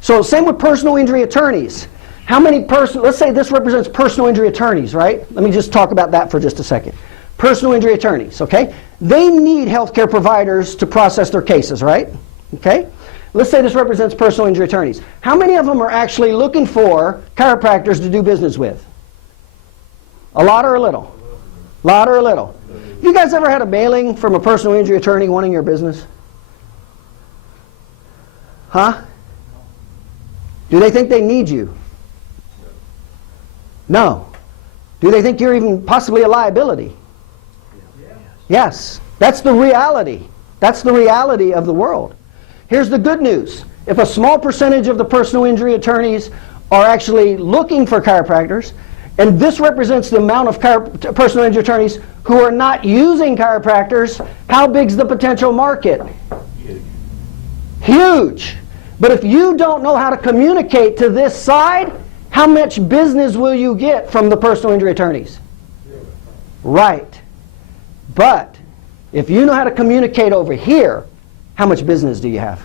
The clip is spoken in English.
So same with personal injury attorneys. How many let's say this represents personal injury attorneys, right? Let me just talk about that for just a second. Personal injury attorneys, okay? They need healthcare providers to process their cases, right? Okay? Let's say this represents personal injury attorneys. How many of them are actually looking for chiropractors to do business with? A lot or a little? A lot or a little? You guys ever had a mailing from a personal injury attorney wanting your business? Huh? Do they think they need you? No. Do they think you're even possibly a liability? Yes. That's the reality. That's the reality of the world. Here's the good news. If a small percentage of the personal injury attorneys are actually looking for chiropractors, and this represents the amount of personal injury attorneys who are not using chiropractors, how big's the potential market? Huge. But if you don't know how to communicate to this side, how much business will you get from the personal injury attorneys? Right. But if you know how to communicate over here, how much business do you have?